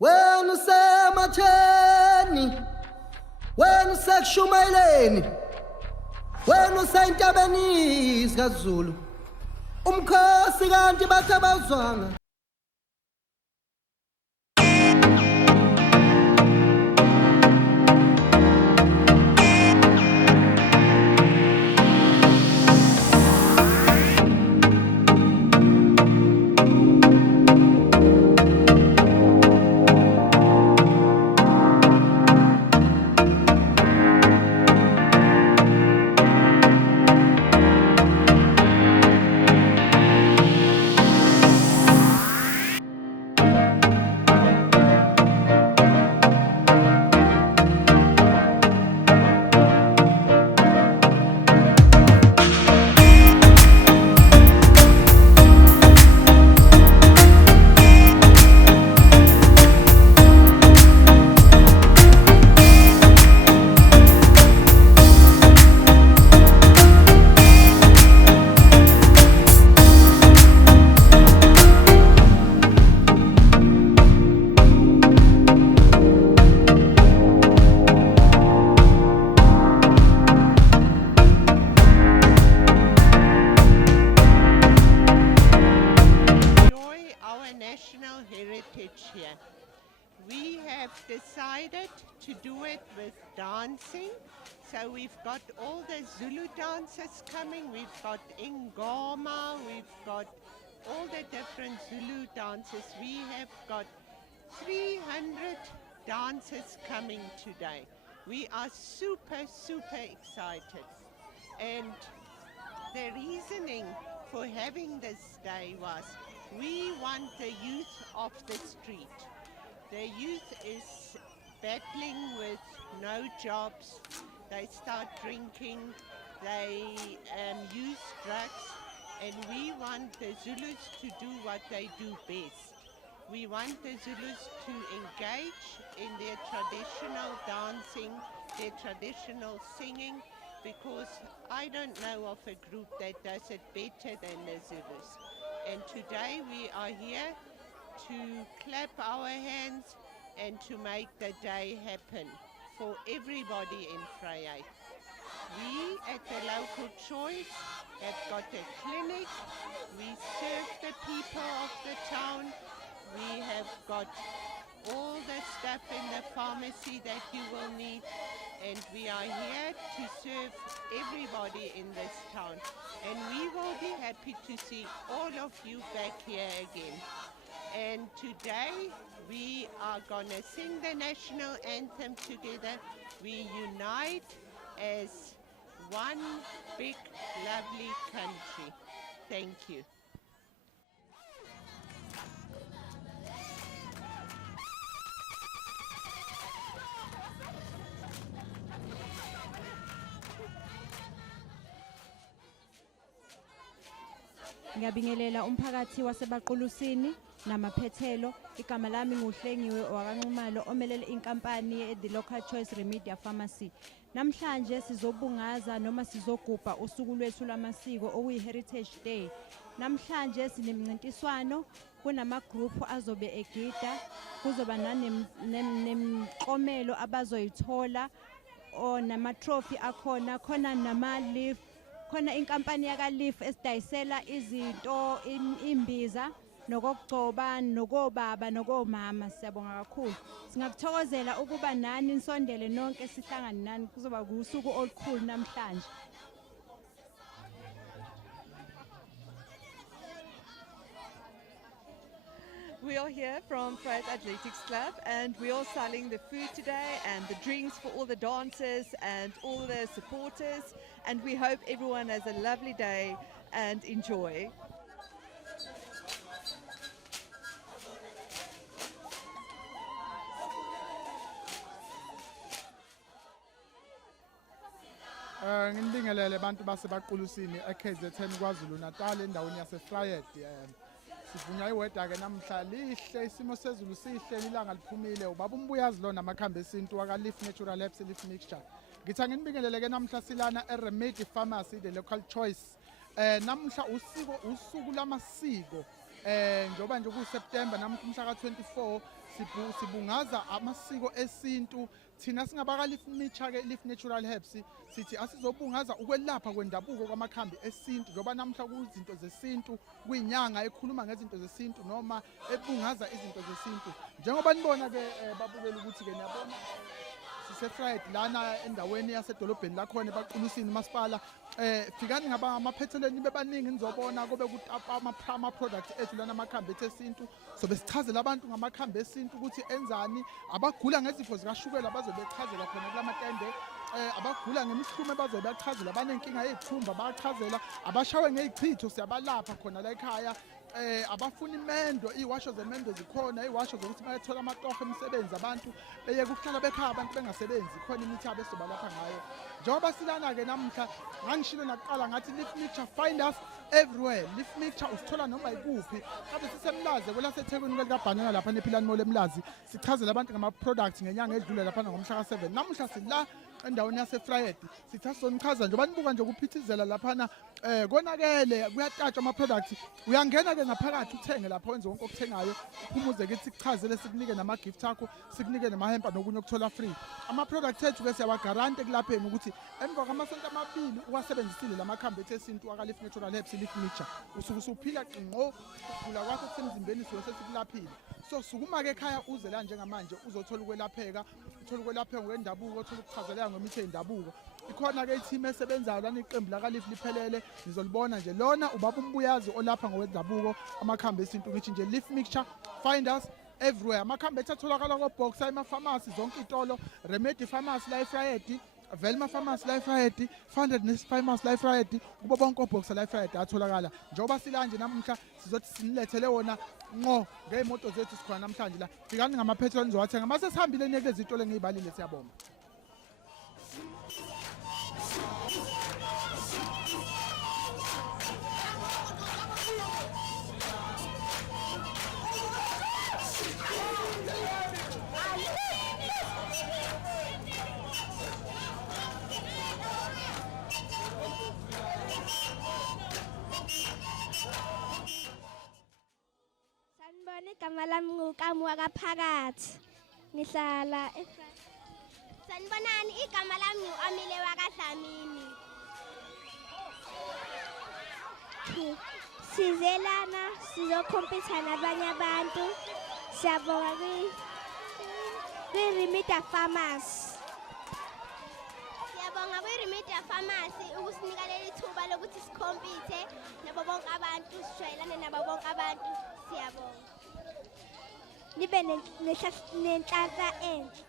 Wena usematheni, wena usekushumayeleni, wena usentabeni zikaZulu, umkhosi kanti bathi abazwanga. National heritage here. We have decided to do it with dancing. So we've got all the Zulu dancers coming. We've got Ingoma. We've got all the different Zulu dances. We have got 300 dancers coming today. We are super excited. And the reasoning for having this day was we want the youth off the street. The youth is battling with no jobs. They start drinking, they use drugs, and we want the Zulus to do what they do best. We want the Zulus to engage in their traditional dancing, their traditional singing, because I don't know of a group that does it better than the Zulus. And today we are here to clap our hands and to make the day happen for everybody in Vryheid. We at the Local Choice have got a clinic. We serve the people of the town. We have got all the stuff in the pharmacy that you will need, and we are here to serve everybody in this town, and we will be happy to see all of you back here again. And today we are gonna sing the national anthem together. We unite as one big lovely country. Thank you. Ngiyabingelela umphakathi waseBaqulusini namaphethelo. Igama lami nguHlengiwe wakanqumalo omelele inkampani The Local Choice Remedial Pharmacy. Namhlanje sizobungaza noma sizogubha usuku lwethu lamasiko okuyi-Heritage Day. Namhlanje sinemncintiswano, kunamagroup azobe egida, kuzoba nemklomelo abazoyithola, nama-trophy akhona, khona nama-leaf. Khona inkampani yaka-Leaf esidayisela izinto imbiza nokugcoba nokobaba nokomama. Siyabonga kakhulu. Singakuthokozela ukuba nani nisondele nonke sihlangane nani, kuzoba usuku olukhulu namhlanje. We are here from Vryheid Athletics Club, and we are selling the food today and the drinks for all the dancers and all the supporters, and we hope everyone has a lovely day and enjoy. Ngibingelele abantu baseBaqulusini eKZN KwaZulu Natal endaweni yaseVryheid. Sivunya iweda ke namhla lihle, isimo sezulu sihle, ilanga liphumile. Ubaba umbuyazi lo namakhambi esintu aka Leaf Natural Herbs Leaf Mixture. Ngithi ngibingelele ke namhla silana eRemedy Pharmacy The Local Choice. Namhla usuku lamasiko njoba nje kuSeptember namhla umhla ka24 sibungaza amasiko esintu thina singabaka Leaf Nature ke Leaf Natural Herbs sithi asizobungaza ukwelapha kwendabuko kwamakhambi esintu njoba namhla kuzinto zesintu kuyinyanga ekhuluma ngezinto zesintu noma ebungaza izinto zesintu njengoba nibona ke babukela ukuthi ke niyabona sise-Fried lana endaweni yasedolobheni lakhona ebaqulusini masipala fikani ngaba amaphetheleni bebaningi nizobona kube kutapa ama products ethu lana amakhambi esintu so besichazela abantu ngamakhambi esintu ukuthi enzani abagula ngezifo zikashukela bazobechazela khona kulamatende abagula ngemihlume bazobachazela abanenkinga yezithumba bayachazela abashawe ngezichitho siyabalapha khona la ekhaya abafuna imendo iwasho zemendo zikhona iwasho zokuthi bayathola amatoho emsebenzi abantu beye kuhlala bekhaya abantu bengasebenzi khona imithi abesobalapha ngayo njengoba silana ke namhla ngangishilo naqala ngathi Leaf Nature find us everywhere Leaf Nature usithola noma ikuphi kade sisemlaze kwelaseThekwini kwelikaBhanana lapha nePhilani Mall eMlazi sichazela abantu ngama products ngenyanga edlule lapha ngomhla ka7 namhla sila endaweni yaseFried sithi asonichaza nje banibuka nje kuphithizela laphana konakele kuyatatshwa ama products uyangena ke ngaphakathi uthenge lapha wenze wonke okuthengayo uphumuze ke sichazele sikunike nama gift akho sikunike nemahempa nokunye ukuthola free ama products ethu ke siyawagarante kulapheni ukuthi emva kwamasonto amabili uwasebenzisile lamakhambi esintu aka Leaf Natural Herbs Leaf Nature usuke usuphila qinqo ukugula kwakho kusemzimbeni sesikulaphile so sukuma ke ekhaya uze la njengamanje uzothola ukwelapheka uthola ukwelapheka ngwendabuko uthola ukuchazeleka ngemithi yendabuko ikhona ke i-team esebenzayo lana iqembu laka Leaf liphelele nizolibona nje lona ubaba umbuyazi olapha ngokwendabuko amakhambi esintu ngithi nje Leaf Nature find us everywhere amakhambi ethatholakala ko-box ema-pharmacy zonke itolo Remedy Pharmacy la eFried Velma Pharmacy la eFried 500 Pharmacy la eFried kubo bonke o-box la eFried atholakala njengoba silanje namhla sizothi sinilethele wona ngo ngeyimoto zethu sikhona namhlanje la fikani ngamaphethelo nizowathenga mase sihambile neke izitolo engiyibalile siyabonga Sanibona igama lami nguKamuwa kaPhakathi ngihlala Sanibonani igama lami nguAmile wakaDlamini Sizelana sizokhompitha nabanye abantu siyabonga kwi-Remedy Pharmacy Siyabonga kwi-Remedy Pharmacy ukusinika leli thuba lokuthi sikhompithe nabo bonke abantu sijwayelane nabo bonke abantu siyabonga Nibe nenhlanhla enhle